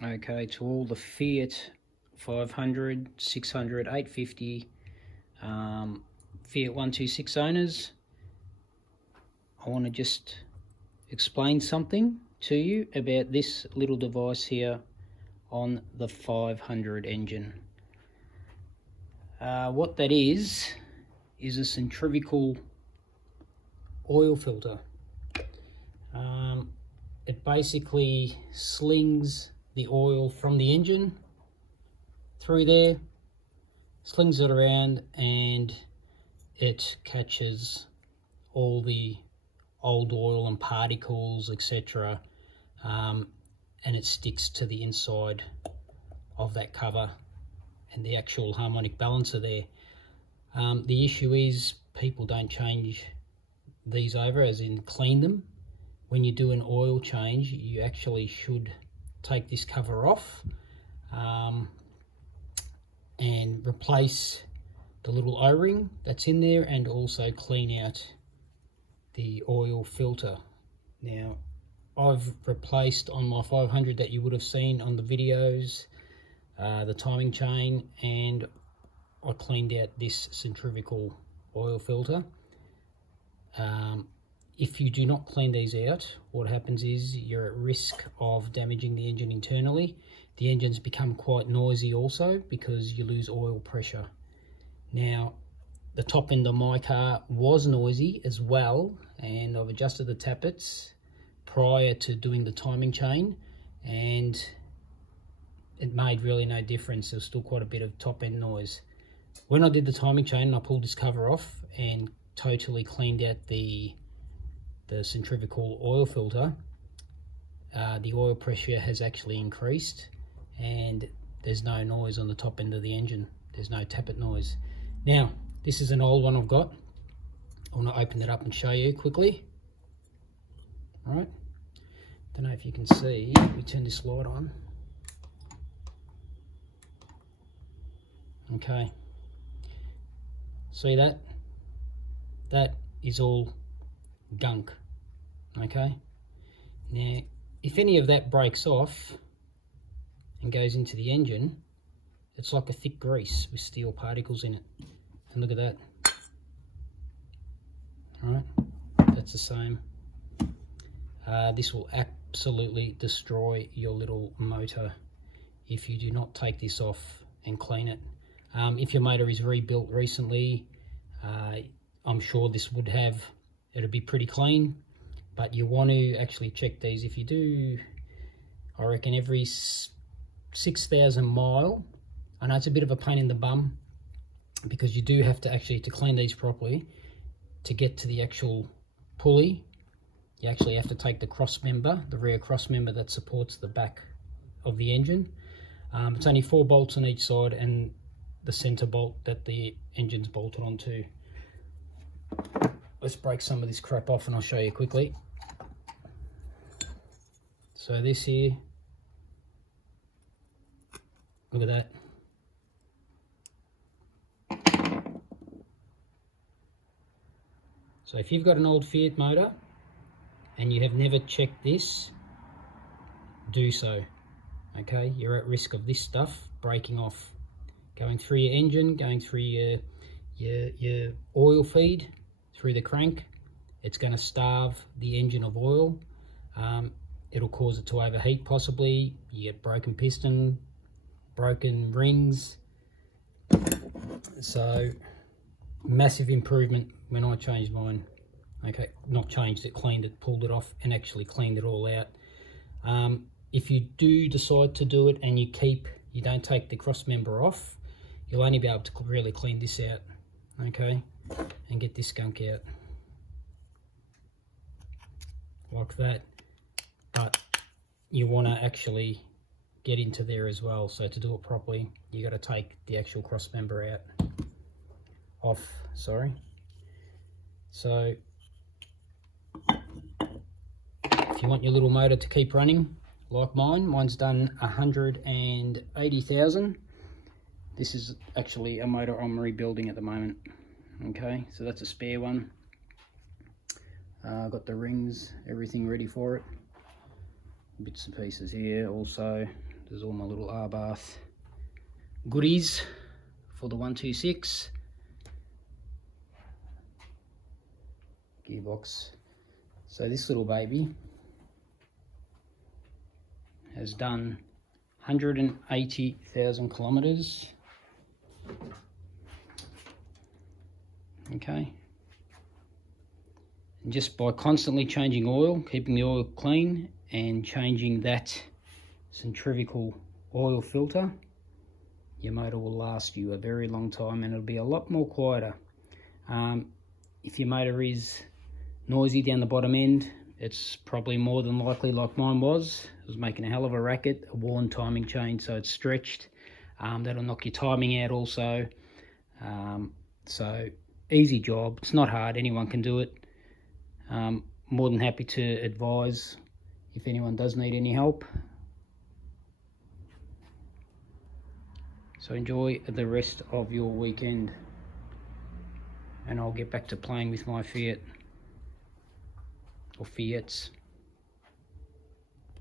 Okay, to all the Fiat 500, 600, 850, Fiat 126 owners, I want to just explain something to you about this little device here on the 500 engine. What that is a centrifugal oil filter. It basically slings the oil from the engine through there, slings it around, and it catches all the old oil and particles, etc., and it sticks to the inside of that cover and the actual harmonic balancer there. The issue is people don't change these over, as in clean them. When you do an oil change, you actually should take this cover off and replace the little O-ring that's in there, and also clean out the oil filter. Now, I've replaced on my 500 that you would have seen on the videos, the timing chain, and I cleaned out this centrifugal oil filter. If you do not clean these out, what happens is you're at risk of damaging the engine internally. The engines become quite noisy also because you lose oil pressure. Now, the top end of my car was noisy as well, and I've adjusted the tappets prior to doing the timing chain, and it made really no difference. There was still quite a bit of top end noise. When I did the timing chain, I pulled this cover off and totally cleaned out the centrifugal oil filter. The oil pressure has actually increased, and there's no noise on the top end of the engine. There's no tappet noise. Now, this is an old one I've got. I want to open it up and show you quickly. All right. Don't know if you can see. Let me turn this light on. Okay. See that? That is all gunk. Okay. Now, if any of that breaks off and goes into the engine, it's like a thick grease with steel particles in it. And look at that. All right, that's the same. This will absolutely destroy your little motor if you do not take this off and clean it. If your motor is rebuilt recently, I'm sure this would have, it'll be pretty clean, but you want to actually check these. If you do, I reckon every 6,000 mile, I know it's a bit of a pain in the bum because you do have to actually, to clean these properly, to get to the actual pulley, you actually have to take the cross member, the rear cross member that supports the back of the engine. It's only 4 bolts on each side and the center bolt that the engine's bolted onto. Let's break some of this crap off and I'll show you quickly. So this here, look at that. So if you've got an old Fiat motor and you have never checked this, do so. Okay, you're at risk of this stuff breaking off, going through your engine, going through your oil feed, through the crank. It's going to starve the engine of oil. It'll cause it to overheat possibly. You get broken piston, broken rings. So massive improvement when I changed mine. Okay, not changed it, cleaned it, pulled it off, and actually cleaned it all out. If you do decide to do it and you don't take the cross member off, you'll only be able to really clean this out, okay, and get this skunk out like that. But you want to actually get into there as well. So to do it properly, you got to take the actual cross member off. So if you want your little motor to keep running like mine's done 180,000. This is actually a motor I'm rebuilding at the moment. Okay, so that's a spare one. Got the rings, everything ready for it. Bits and pieces here, also There's all my little R-bath goodies for the 126 gearbox. So this little baby has done 180,000 kilometers. Okay, and just by constantly changing oil, keeping the oil clean, and changing that centrifugal oil filter, your motor will last you a very long time, and it'll be a lot more quieter. If your motor is noisy down the bottom end, it's probably more than likely like mine was. It was making a hell of a racket, a worn timing chain, so it's stretched. That'll knock your timing out also. So easy job, it's not hard, anyone can do it. More than happy to advise if anyone does need any help. So enjoy the rest of your weekend, and I'll get back to playing with my Fiat or Fiats.